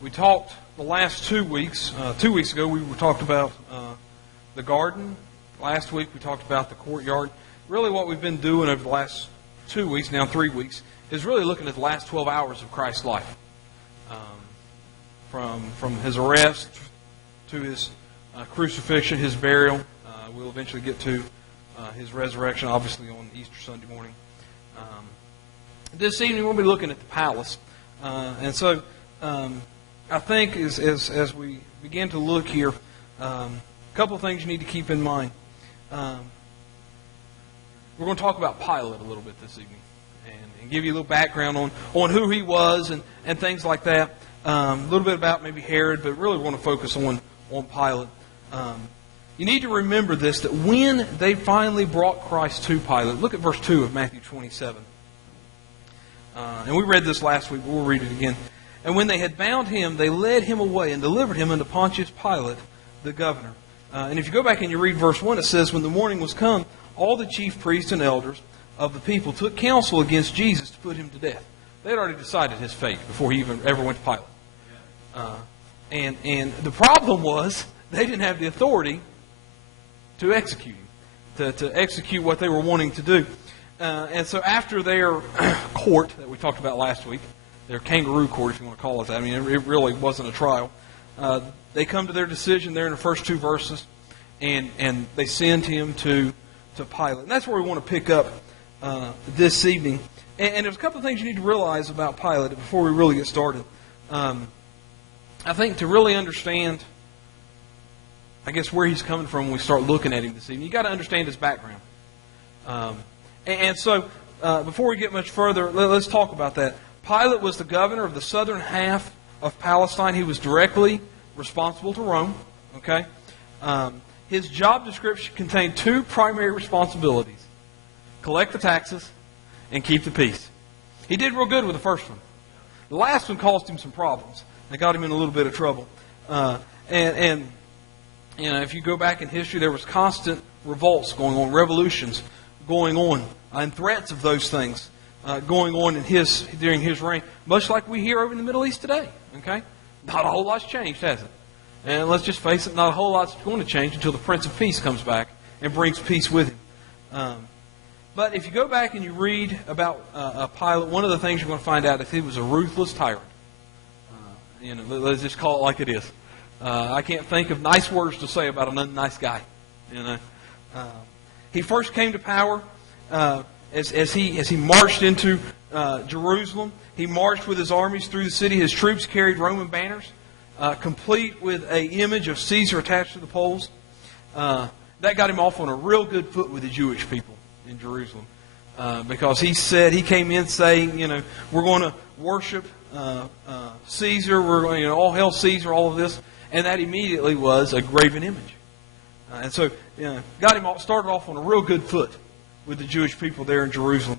We talked the last 2 weeks. 2 weeks ago, we talked about the garden. Last week, we talked about the courtyard. Really, what we've been doing over the last 2 weeks, now 3 weeks, is really looking at the last 12 hours of Christ's life. From his arrest to his crucifixion, his burial. We'll eventually get to his resurrection, obviously, on Easter Sunday morning. This evening, we'll be looking at the palace. And so, I think as we begin to look here, a couple of things you need to keep in mind. We're going to talk about Pilate a little bit this evening and give you a little background on who he was and things like that. A little bit about maybe Herod, but really want to focus on Pilate. You need to remember this, that when they finally brought Christ to Pilate, look at verse 2 of Matthew 27. And we read this last week, but we'll read it again. And when they had bound him, they led him away and delivered him unto Pontius Pilate, the governor. And if you go back and you read verse 1, it says, when the morning was come, all the chief priests and elders of the people took counsel against Jesus to put him to death. They had already decided his fate before he even ever went to Pilate. And the problem was, they didn't have the authority to execute him, to execute what they were wanting to do. And so after their court that we talked about last week, their kangaroo court, if you want to call it that. I mean, it really wasn't a trial. They come to their decision there in the first 2 verses, and they send him to Pilate. And that's where we want to pick up this evening. And there's a couple of things you need to realize about Pilate before we really get started. I think to really understand, I guess, where he's coming from when we start looking at him this evening, you've got to understand his background. And so, before we get much further, let's talk about that. Pilate was the governor of the southern half of Palestine. He was directly responsible to Rome. Okay, his job description contained 2 primary responsibilities: collect the taxes and keep the peace. He did real good with the first one. The last one caused him some problems. It got him in a little bit of trouble. And you know, if you go back in history, there was constant revolts going on, revolutions going on, and threats of those things going on during his reign, much like we hear over in the Middle East today. Okay, not a whole lot's changed, has it? And let's just face it, not a whole lot's going to change until the Prince of Peace comes back and brings peace with him. But if you go back and you read about Pilate, one of the things you're going to find out is he was a ruthless tyrant. Let's just call it like it is. I can't think of nice words to say about an unnice guy. He first came to power as he marched into Jerusalem. He marched with his armies through the city. His troops carried Roman banners, complete with an image of Caesar attached to the poles. That got him off on a real good foot with the Jewish people in Jerusalem, because he came in saying, we're going to worship Caesar. We're going, all hail Caesar, all of this, and that immediately was a graven image. And so, got him started off on a real good foot with the Jewish people there in Jerusalem.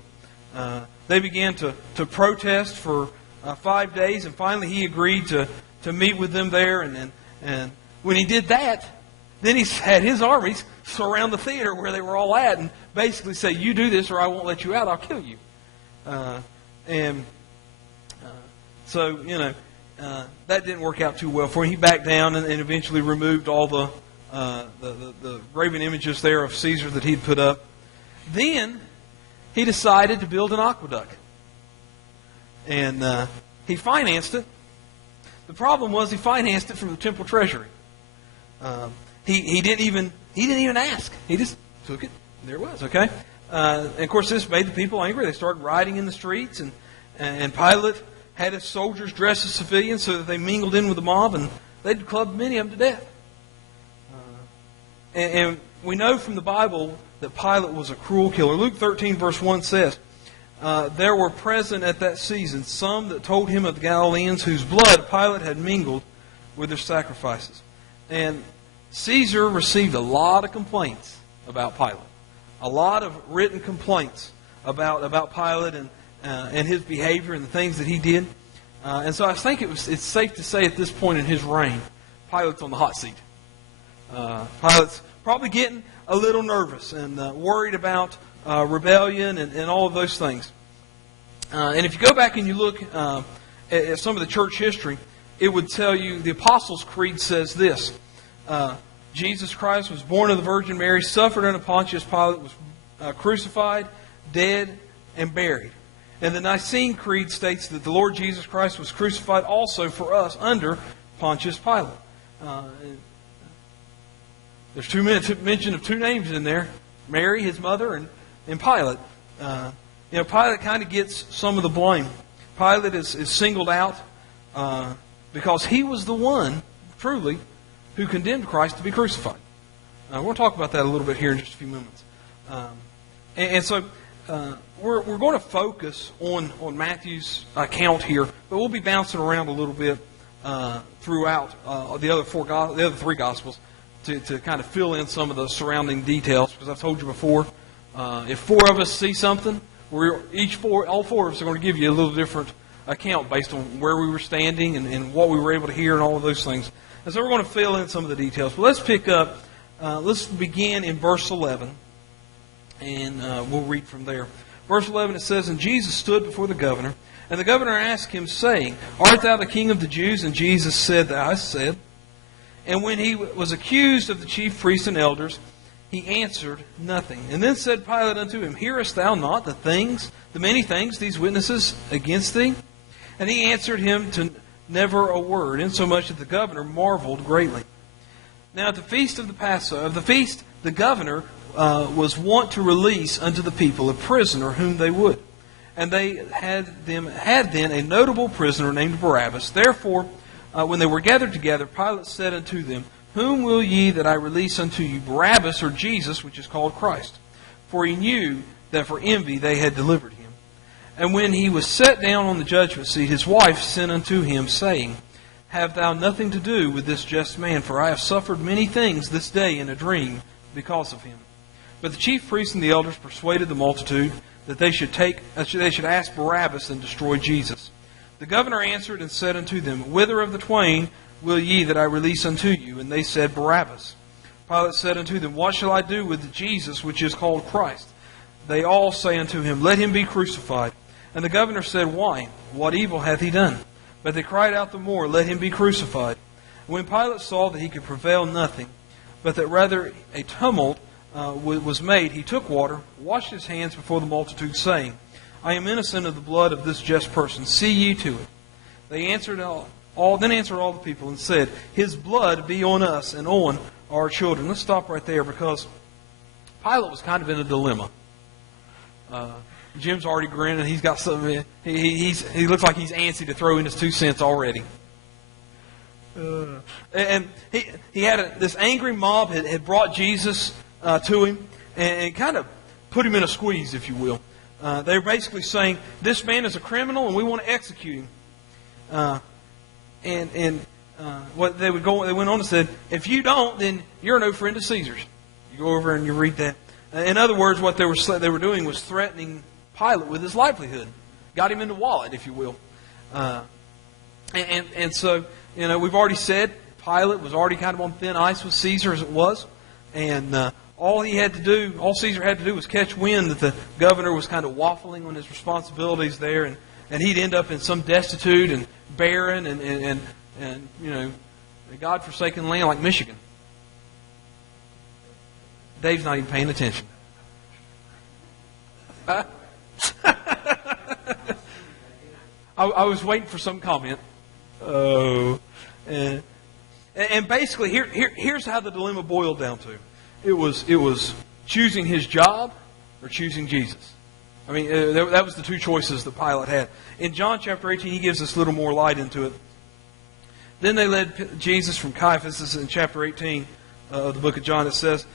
They began to protest for 5 days, and finally he agreed to meet with them there. And when he did that, then he had his armies surround the theater where they were all at and basically say, you do this or I won't let you out, I'll kill you. So, that didn't work out too well for him. He backed down and eventually removed all the graven images there of Caesar that he'd put up. Then he decided to build an aqueduct. And he financed it. The problem was he financed it from the temple treasury. He didn't even ask. He just took it. There it was, okay? And of course, this made the people angry. They started rioting in the streets, and Pilate had his soldiers dressed as civilians so that they mingled in with the mob, and they'd clubbed many of them to death. And we know from the Bible that Pilate was a cruel killer. Luke 13, verse 1 says, there were present at that season some that told him of the Galileans whose blood Pilate had mingled with their sacrifices. And Caesar received a lot of complaints about Pilate. A lot of written complaints about Pilate and his behavior and the things that he did. And so I think it's safe to say at this point in his reign, Pilate's on the hot seat. Pilate's probably getting a little nervous and worried about rebellion and all of those things. And if you go back and you look at some of the church history, it would tell you, the Apostles' Creed says this: Jesus Christ was born of the Virgin Mary, suffered under Pontius Pilate, was crucified, dead, and buried. And the Nicene Creed states that the Lord Jesus Christ was crucified also for us under Pontius Pilate. There's two mention of two names in there: Mary, his mother, and Pilate. Pilate kind of gets some of the blame. Pilate is singled out because he was the one, truly, who condemned Christ to be crucified. We're going to talk about that a little bit here in just a few moments. So we're going to focus on Matthew's account here, but we'll be bouncing around a little bit throughout the other three Gospels to kind of fill in some of the surrounding details. Because I've told you before, if four of us see something, all four of us are going to give you a little different account based on where we were standing and what we were able to hear and all of those things. And so we're going to fill in some of the details. But let's pick up. Let's begin in verse 11, and we'll read from there. Verse 11, it says, "And Jesus stood before the governor, and the governor asked him, saying, Art thou the king of the Jews? And Jesus said, Thou hast said. And when he was accused of the chief priests and elders, he answered nothing. And then said Pilate unto him, Hearest thou not the many things these witnesses against thee? And he answered him to never a word, insomuch that the governor marveled greatly. Now at the feast of the Passover, the governor was wont to release unto the people a prisoner whom they would. And they had then a notable prisoner named Barabbas. Therefore, when they were gathered together, Pilate said unto them, Whom will ye that I release unto you, Barabbas or Jesus, which is called Christ? For he knew that for envy they had delivered him. And when he was set down on the judgment seat, his wife sent unto him, saying, Have thou nothing to do with this just man, for I have suffered many things this day in a dream because of him. But the chief priests and the elders persuaded the multitude that they should ask Barabbas and destroy Jesus. The governor answered and said unto them, Whither of the twain will ye that I release unto you? And they said, Barabbas. Pilate said unto them, What shall I do with Jesus, which is called Christ? They all say unto him, Let him be crucified. And the governor said, Why? What evil hath he done? But they cried out the more, Let him be crucified. When Pilate saw that he could prevail nothing, but that rather a tumult was made, he took water, washed his hands before the multitude, saying, I am innocent of the blood of this just person. See ye to it. Then answered all the people and said, His blood be on us and on our children. Let's stop right there, because Pilate was kind of in a dilemma. Jim's already grinning. He's got something. He looks like he's antsy to throw in his 2 cents already. And he had this angry mob had brought Jesus to him and kind of put him in a squeeze, if you will. They were basically saying, this man is a criminal and we want to execute him. What they went on and said, if you don't, then you're no friend of Caesar's. You go over and you read that. In other words, what they were doing was threatening Pilate with his livelihood. Got him in the wallet, if you will. So, we've already said Pilate was already kind of on thin ice with Caesar as it was. And all Caesar had to do was catch wind that the governor was kind of waffling on his responsibilities there. And he'd end up in some destitute and barren and a God-forsaken land like Michigan. Dave's not even paying attention. I was waiting for some comment. Oh. And basically, here's how the dilemma boiled down to. It was choosing his job or choosing Jesus. I mean, that was the two choices that Pilate had. In John chapter 18, he gives us a little more light into it. Then they led Jesus from Caiaphas. This is in chapter 18 of the book of John. It says,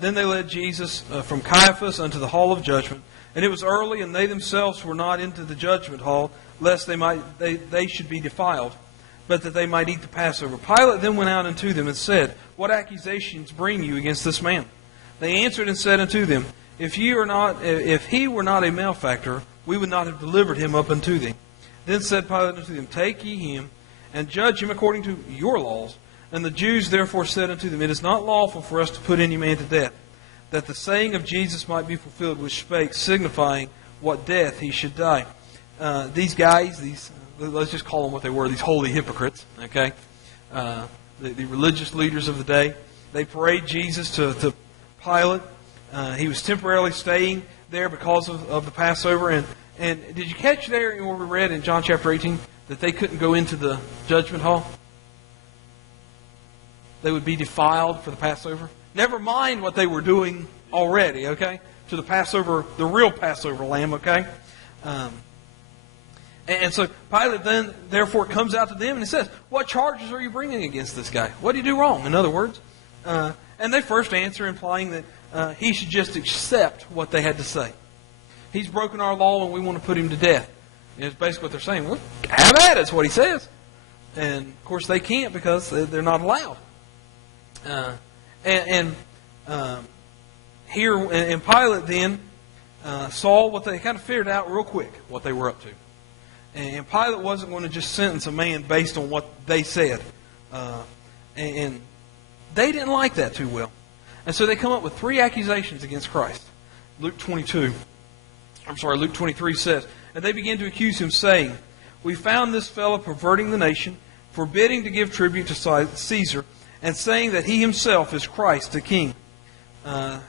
Then they led Jesus from Caiaphas unto the hall of judgment. And it was early, and they themselves were not into the judgment hall, lest they should be defiled, but that they might eat the Passover. Pilate then went out unto them and said, What accusations bring you against this man? They answered and said unto them, If he were not a malefactor, we would not have delivered him up unto thee. Then said Pilate unto them, Take ye him, and judge him according to your laws. And the Jews therefore said unto them, It is not lawful for us to put any man to death, that the saying of Jesus might be fulfilled, which spake, signifying what death he should die. These guys, these let's just call them what they were, these holy hypocrites, okay? The religious leaders of the day. They parade Jesus to Pilate. He was temporarily staying there because of the Passover. And did you catch there in what we read in John chapter 18 that they couldn't go into the judgment hall? They would be defiled for the Passover. Never mind what they were doing already, okay? To the Passover, the real Passover lamb, okay? And so Pilate then, therefore, comes out to them and he says, what charges are you bringing against this guy? What did he do wrong, in other words? And they first answer implying that he should just accept what they had to say. He's broken our law and we want to put him to death. And it's basically what they're saying. Well, have at it, is what he says. And, of course, they can't because they're not allowed. Here, and Pilate then saw what they kind of figured out real quick, what they were up to. And Pilate wasn't going to just sentence a man based on what they said. And they didn't like that too well. And so they come up with 3 accusations against Christ. Luke 23 says, and they began to accuse him, saying, we found this fellow perverting the nation, forbidding to give tribute to Caesar, and saying that he himself is Christ, the King. Now,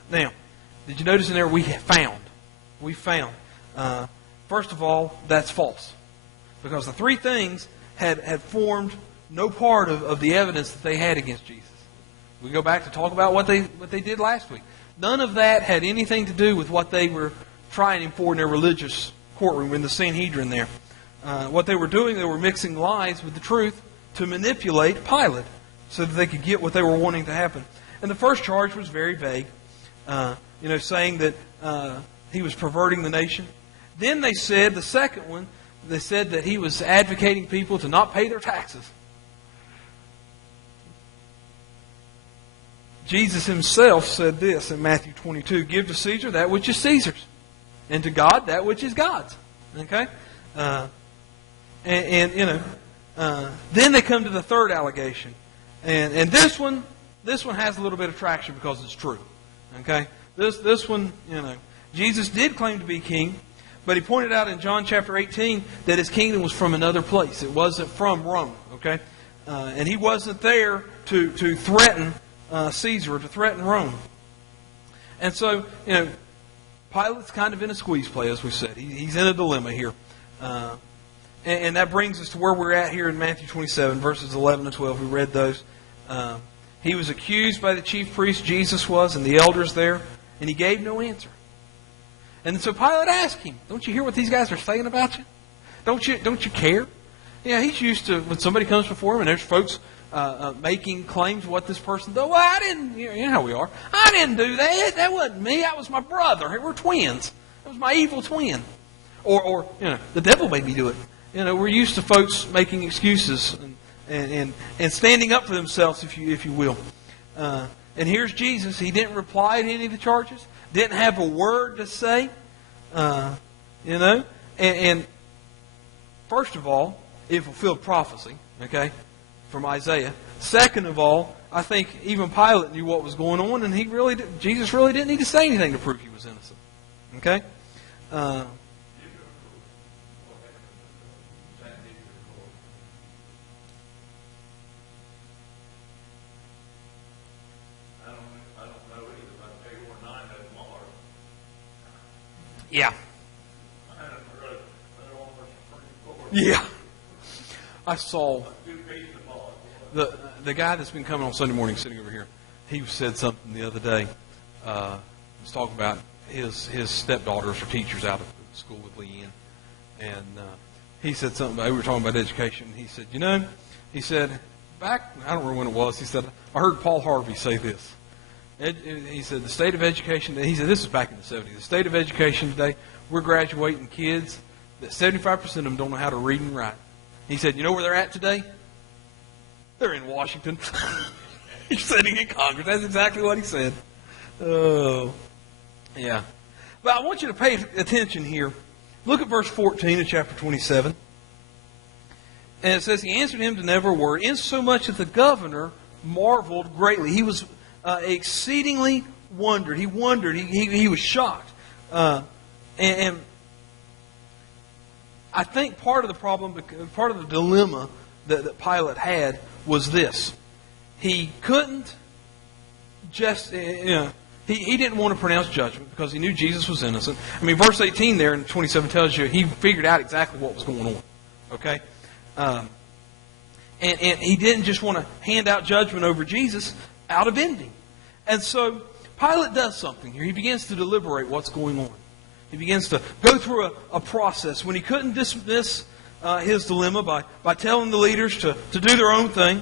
did you notice in there, we found. First of all, that's false. Because the 3 things had formed no part of the evidence that they had against Jesus. We go back to talk about what they did last week. None of that had anything to do with what they were trying him for in their religious courtroom, in the Sanhedrin there. What they were doing, they were mixing lies with the truth to manipulate Pilate so that they could get what they were wanting to happen. And the first charge was very vague, saying that he was perverting the nation. Then they said, the second one, they said that he was advocating people to not pay their taxes. Jesus himself said this in Matthew 22, give to Caesar that which is Caesar's, and to God that which is God's. Okay? Then they come to the third allegation. And this one has a little bit of traction because it's true. Okay? This one, Jesus did claim to be king, but he pointed out in John chapter 18 that his kingdom was from another place. It wasn't from Rome. Okay? And he wasn't there to threaten Caesar or to threaten Rome. And so, Pilate's kind of in a squeeze play, as we said. He's in a dilemma here. And that brings us to where we're at here in Matthew 27, verses 11 and 12. We read those. He was accused by the chief priests, Jesus was, and the elders there, and he gave no answer. And so Pilate asked him, don't you hear what these guys are saying about you? Don't you care? Yeah, he's used to when somebody comes before him and there's folks making claims what this person did. Well, I didn't, you know how we are. I didn't do that. That wasn't me. That was my brother. We're twins. That was my evil twin. Or the devil made me do it. We're used to folks making excuses and standing up for themselves, if you will. And here's Jesus. He didn't reply to any of the charges. Didn't have a word to say. And first of all, it fulfilled prophecy. Okay, from Isaiah. Second of all, I think even Pilate knew what was going on, and Jesus really didn't need to say anything to prove he was innocent. Okay. Yeah. Yeah. I saw the guy that's been coming on Sunday morning sitting over here. He said something the other day. He was talking about his stepdaughters are teachers out of school with Leanne. And he said something about, we were talking about education. He said, he said, back, I don't remember when it was, he said, I heard Paul Harvey say this. He said, the state of education, he said, this is back in the 70s. The state of education today, we're graduating kids that 75% of them don't know how to read and write. He said, you know where they're at today? They're in Washington. He's sitting in Congress. That's exactly what he said. Oh, yeah. But I want you to pay attention here. Look at verse 14 of chapter 27. And it says, he answered him to never a word, insomuch that the governor marveled greatly. He was exceedingly wondered. He wondered. He was shocked. And I think part of the problem, part of the dilemma that Pilate had was this. He couldn't just, he didn't want to pronounce judgment because he knew Jesus was innocent. I mean, verse 18 there in 27 tells you he figured out exactly what was going on. Okay? And he didn't just want to hand out judgment over Jesus out of envy. And so Pilate does something here. He begins to deliberate what's going on. He begins to go through a process. When he couldn't dismiss his dilemma by telling the leaders to do their own thing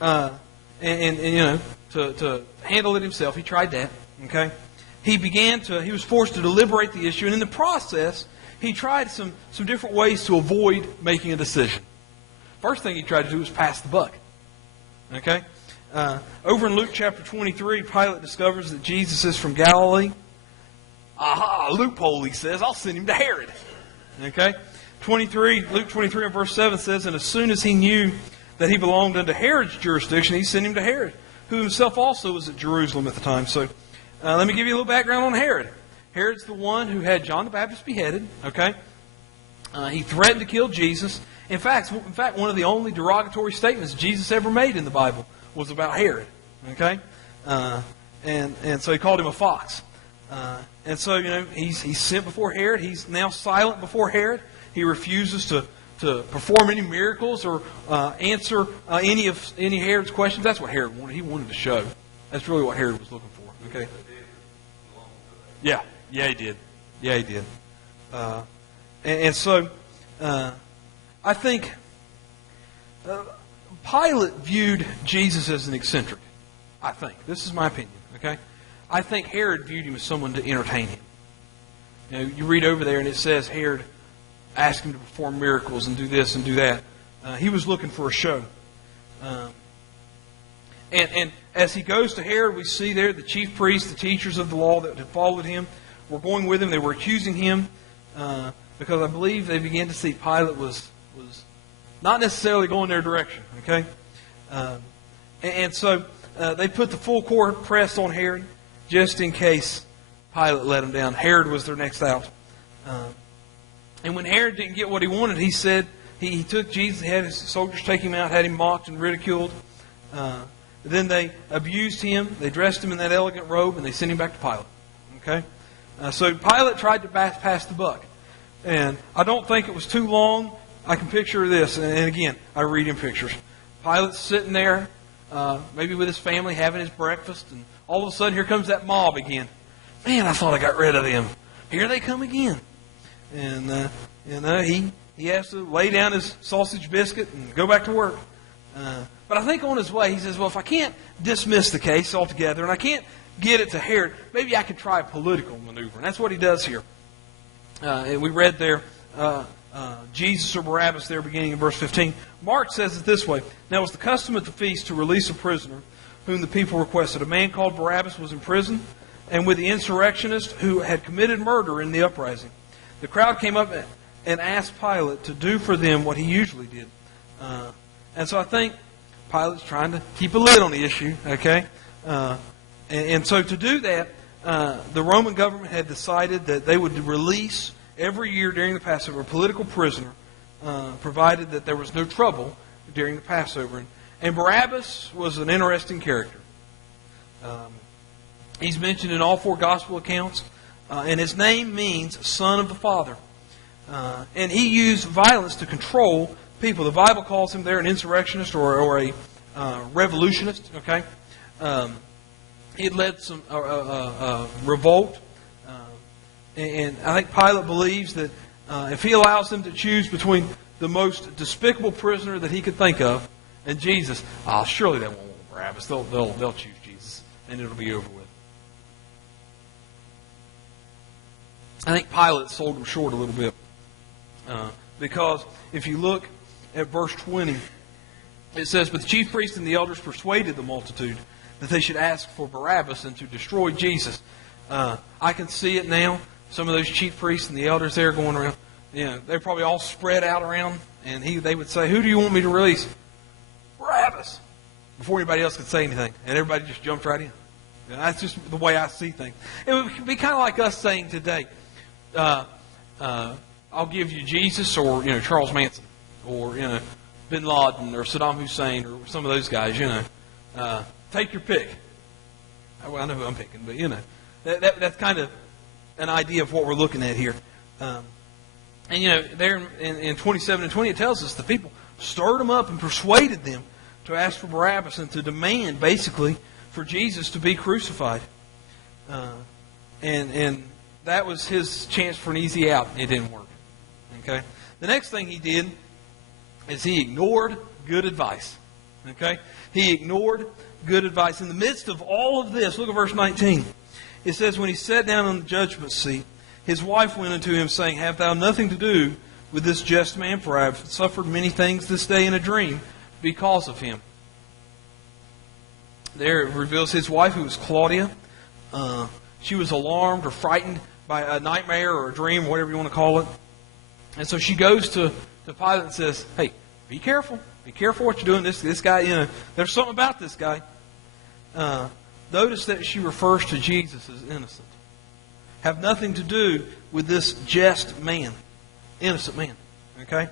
and to handle it himself, he tried that. Okay, he was forced to deliberate the issue, and in the process, he tried some different ways to avoid making a decision. First thing he tried to do was pass the buck. Okay, over in Luke chapter 23, Pilate discovers that Jesus is from Galilee. Aha, loophole, he says. I'll send him to Herod. Okay? Luke 23 and verse 7 says, and as soon as he knew that he belonged unto Herod's jurisdiction, he sent him to Herod, who himself also was at Jerusalem at the time. So, let me give you a little background on Herod. Herod's the one who had John the Baptist beheaded. Okay? He threatened to kill Jesus. In fact, one of the only derogatory statements Jesus ever made in the Bible was about Herod. Okay? And so he called him a fox. And so, he's sent before Herod. He's now silent before Herod. He refuses to perform any miracles or answer any Herod's questions. That's what Herod wanted. He wanted to show. That's really what Herod was looking for. Okay. Yeah, he did. Yeah, he did. And so, I think Pilate viewed Jesus as an eccentric. I think. This is my opinion. Okay. I think Herod viewed him as someone to entertain him. You read over there and it says Herod asked him to perform miracles and do this and do that. He was looking for a show. And as he goes to Herod, we see there the chief priests, the teachers of the law that had followed him, were going with him. They were accusing him because I believe they began to see Pilate was not necessarily going their direction. Okay, and so they put the full court press on Herod, just in case Pilate let him down. Herod was their next out. And when Herod didn't get what he wanted, he said, he took Jesus, he had his soldiers take him out, had him mocked and ridiculed. Then they abused him, they dressed him in that elegant robe, and they sent him back to Pilate. Okay? So Pilate tried to pass the buck. And I don't think it was too long. I can picture this, and again, I read in pictures. Pilate's sitting there, maybe with his family, having his breakfast, and all of a sudden, here comes that mob again. Man, I thought I got rid of them. Here they come again. And, he has to lay down his sausage biscuit and go back to work. But I think on his way, he says, well, if I can't dismiss the case altogether, and I can't get it to Herod, maybe I could try a political maneuver. And that's what he does here. And we read there, Jesus or Barabbas there, beginning in verse 15. Mark says it this way. Now it was the custom at the feast to release a prisoner whom the people requested. A man called Barabbas was in prison, and with the insurrectionists who had committed murder in the uprising. The crowd came up and asked Pilate to do for them what he usually did. And so I think Pilate's trying to keep a lid on the issue, okay? And so to do that, the Roman government had decided that they would release every year during the Passover a political prisoner, provided that there was no trouble during the Passover. And Barabbas was an interesting character. He's mentioned in all four gospel accounts, and his name means son of the Father. And he used violence to control people. The Bible calls him there an insurrectionist or a revolutionist. Okay, he had led some revolt, and I think Pilate believes that if he allows them to choose between the most despicable prisoner that he could think of and Jesus, surely they won't want Barabbas. They'll choose Jesus, and it'll be over with. I think Pilate sold him short a little bit. Because if you look at verse 20, it says, but the chief priests and the elders persuaded the multitude that they should ask for Barabbas and to destroy Jesus. I can see it now. Some of those chief priests and the elders there going around, they're probably all spread out around, and they would say, who do you want me to release? Barabbas. Before anybody else could say anything. And everybody just jumped right in. That's just the way I see things. It would be kind of like us saying today, I'll give you Jesus or, Charles Manson or, Bin Laden or Saddam Hussein or some of those guys, take your pick. Well, I know who I'm picking, but, that's kind of an idea of what we're looking at here. And, there in 27 and 20, it tells us the people stirred them up and persuaded them to ask for Barabbas and to demand, basically, for Jesus to be crucified. And that was his chance for an easy out. It didn't work. Okay. The next thing he did is he ignored good advice. Okay. He ignored good advice. In the midst of all of this, look at verse 19. It says, when he sat down on the judgment seat, his wife went unto him, saying, Have thou nothing to do with this just man? For I have suffered many things this day in a dream because of him. There it reveals his wife, who was Claudia. She was alarmed or frightened by a nightmare or a dream, or whatever you want to call it. And so she goes to Pilate and says, hey, be careful. Be careful what you're doing. This guy, there's something about this guy. Notice that she refers to Jesus as innocent. Have nothing to do with this just man. Innocent man. Okay?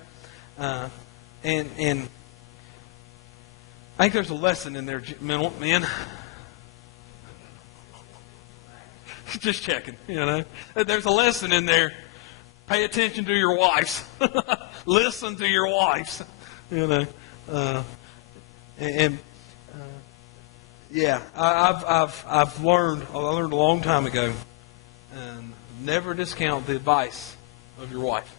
And I think there's a lesson in there, men. Just checking, There's a lesson in there. Pay attention to your wives. Listen to your wives. I've learned. I learned a long time ago. Never discount the advice of your wife.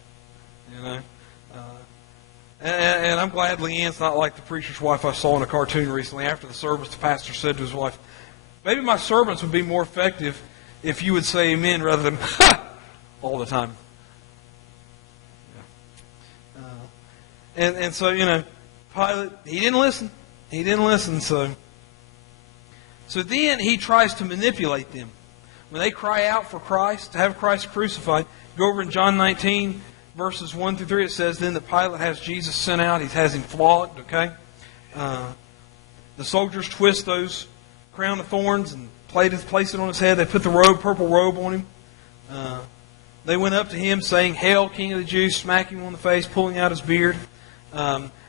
And I'm glad Leanne's not like the preacher's wife I saw in a cartoon recently. After the service, the pastor said to his wife, maybe my sermons would be more effective if you would say amen rather than ha all the time. And so, Pilate, he didn't listen. He didn't listen. So then he tries to manipulate them. When they cry out for Christ, to have Christ crucified, go over in John 19, verses 1 through 3, it says, then that Pilate has Jesus sent out. He has him flogged, okay? The soldiers twist those crown of thorns and place it on his head. They put the purple robe on him. They went up to him saying, Hail, King of the Jews, smacking him on the face, pulling out his beard.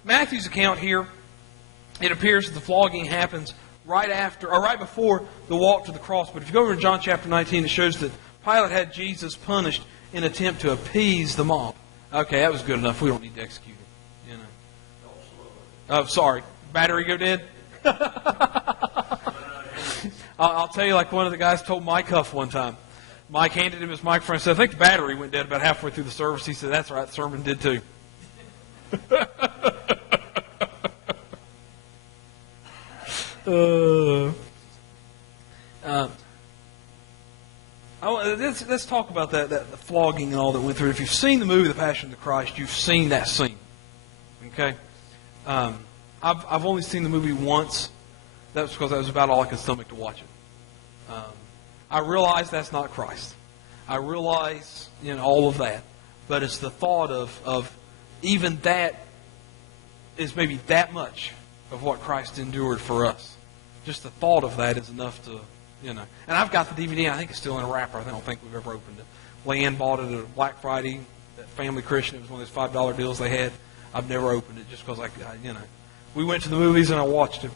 Matthew's account here, it appears that the flogging happens right before the walk to the cross. But if you go over to John chapter 19, it shows that Pilate had Jesus punished in an attempt to appease the mob. Okay, that was good enough. We don't need to execute him. Oh, sorry. Battery go dead? I'll tell you like one of the guys told Mike Huff one time. Mike handed him his microphone and said, I think the battery went dead about halfway through the service. He said, that's right, the sermon did too. Let's talk about that flogging and all that went through. If you've seen the movie The Passion of the Christ, you've seen that scene. Okay? I've only seen the movie once. That's because that was about all I could stomach to watch it. I realize that's not Christ. I realize all of that. But it's the thought of even that is maybe that much of what Christ endured for us. Just the thought of that is enough to, And I've got the DVD. I think it's still in a wrapper. I don't think we've ever opened it. Leanne bought it at Black Friday at Family Christian. It was one of those $5 deals they had. I've never opened it just because we went to the movies and I watched it.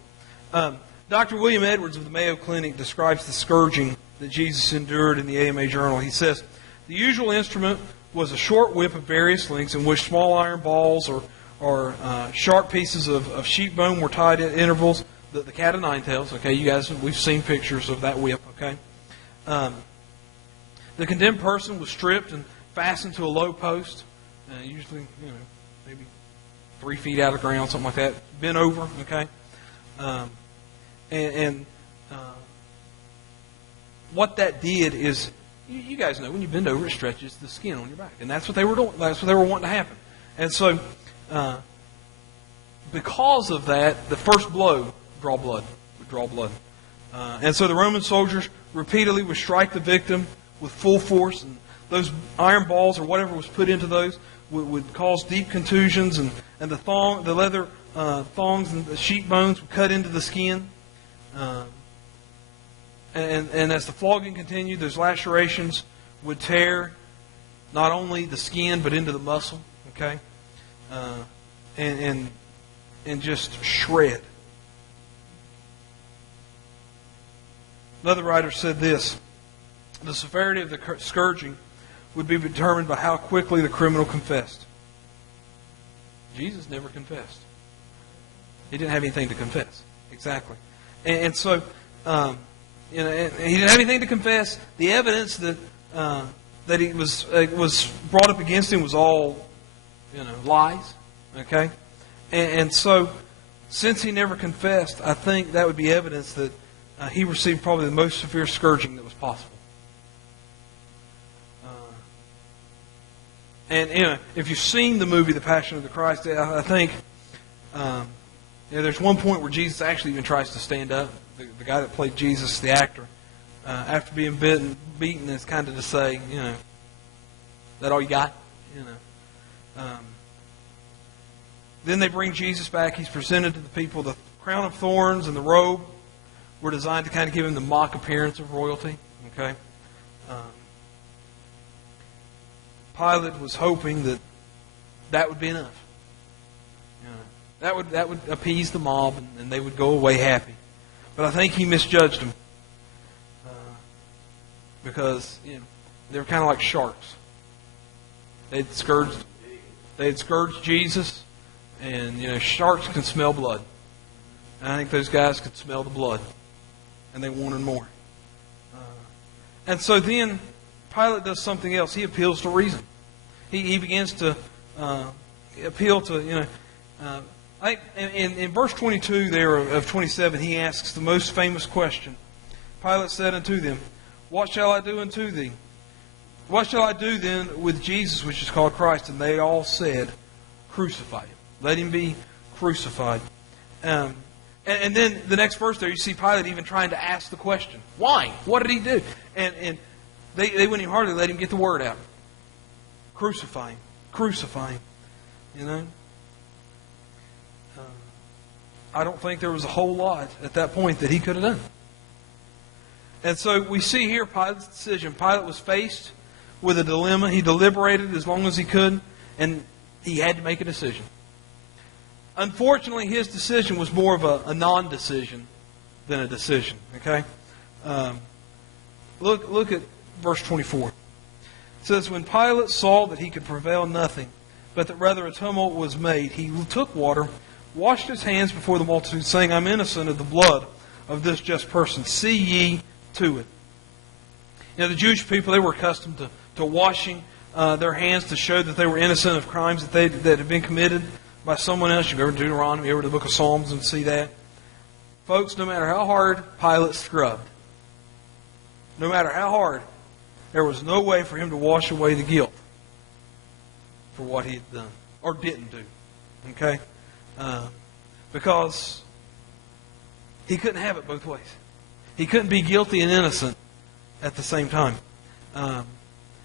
Dr. William Edwards of the Mayo Clinic describes the scourging that Jesus endured in the AMA Journal. He says, the usual instrument was a short whip of various lengths in which small iron balls or sharp pieces of sheep bone were tied at intervals. The cat of nine tails, okay, you guys, we've seen pictures of that whip, okay. The condemned person was stripped and fastened to a low post, usually, maybe 3 feet out of the ground, something like that, bent over, okay. What that did is, you guys know, when you bend over, it stretches the skin on your back, and that's what they were doing. That's what they were wanting to happen. And so, because of that, the first blow would draw blood. And so the Roman soldiers repeatedly would strike the victim with full force, and those iron balls or whatever was put into those would cause deep contusions, and the leather thongs and the sheep bones would cut into the skin. And as the flogging continued, those lacerations would tear not only the skin, but into the muscle, okay? And just shred. Another writer said this: the severity of the scourging would be determined by how quickly the criminal confessed. Jesus never confessed. He didn't have anything to confess. Exactly. And so, he didn't have anything to confess. The evidence that he was brought up against him was all, lies. Okay? And so, since he never confessed, I think that would be evidence that he received probably the most severe scourging that was possible. And if you've seen the movie The Passion of the Christ, I think there's one point where Jesus actually even tries to stand up. The guy that played Jesus, the actor, after being beaten, is kind of to say, that all you got? Then they bring Jesus back. He's presented to the people. The crown of thorns and the robe were designed to kind of give him the mock appearance of royalty. Okay. Pilate was hoping that would be enough. That would appease the mob, and they would go away happy. But I think he misjudged them because they were kind of like sharks. They had scourged Jesus, and sharks can smell blood. And I think those guys could smell the blood, and they wanted more. And so then Pilate does something else. He appeals to reason. He begins to appeal to, in verse 22 there of 27, he asks the most famous question. Pilate said unto them, "What shall I do unto thee? What shall I do then with Jesus, which is called Christ?" And they all said, "Crucify him. Let him be crucified." And then the next verse there, you see Pilate even trying to ask the question, why? What did he do? And they wouldn't even hardly let him get the word out. Crucify him. Crucify him. I don't think there was a whole lot at that point that he could have done. And so we see here Pilate's decision. Pilate was faced with a dilemma. He deliberated as long as he could, and he had to make a decision. Unfortunately, his decision was more of a non-decision than a decision. Okay, look at verse 24. It says, "When Pilate saw that he could prevail nothing, but that rather a tumult was made, he took water, washed his hands before the multitude, saying, I'm innocent of the blood of this just person. See ye to it." The Jewish people, they were accustomed to washing their hands to show that they were innocent of crimes that had been committed by someone else. You go over to Deuteronomy, over to the book of Psalms and see that. Folks, no matter how hard Pilate scrubbed, no matter how hard, there was no way for him to wash away the guilt for what he had done or didn't do. Okay? Because he couldn't have it both ways. He couldn't be guilty and innocent at the same time.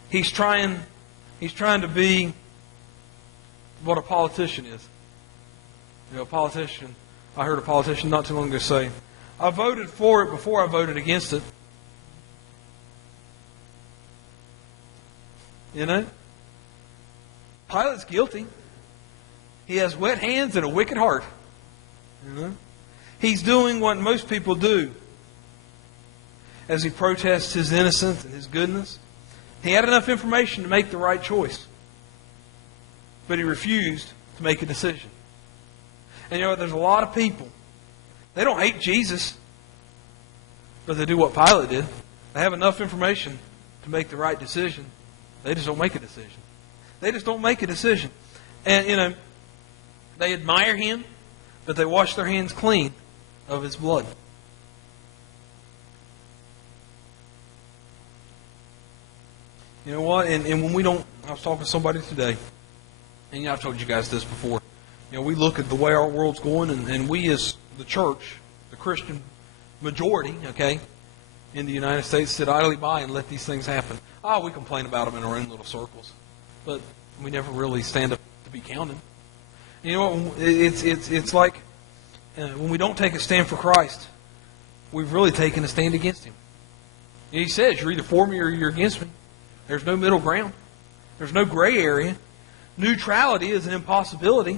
He's trying to be what a politician is. A politician. I heard a politician not too long ago say, "I voted for it before I voted against it." Pilate's guilty. He has wet hands and a wicked heart. He's doing what most people do as he protests his innocence and his goodness. He had enough information to make the right choice, but he refused to make a decision. And there's a lot of people, they don't hate Jesus, but they do what Pilate did. They have enough information to make the right decision. They just don't make a decision. They just don't make a decision. And, they admire him, but they wash their hands clean of his blood. You know what? And when we don't, I was talking to somebody today, and I've told you guys this before. We look at the way our world's going, and we as the church, the Christian majority, okay, in the United States, sit idly by and let these things happen. We complain about them in our own little circles, but we never really stand up to be counted. It's like when we don't take a stand for Christ, we've really taken a stand against Him. And He says, "You're either for me or you're against me. There's no middle ground." There's no gray area. Neutrality is an impossibility.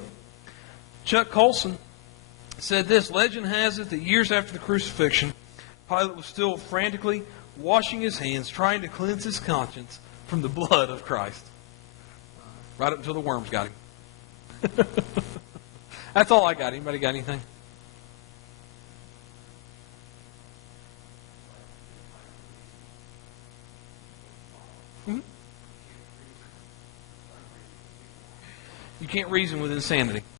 Chuck Colson said this: legend has it that years after the crucifixion, Pilate was still frantically washing his hands, trying to cleanse his conscience from the blood of Christ. Right up until the worms got him. That's all I got. Anybody got anything? Mm-hmm. You can't reason with insanity.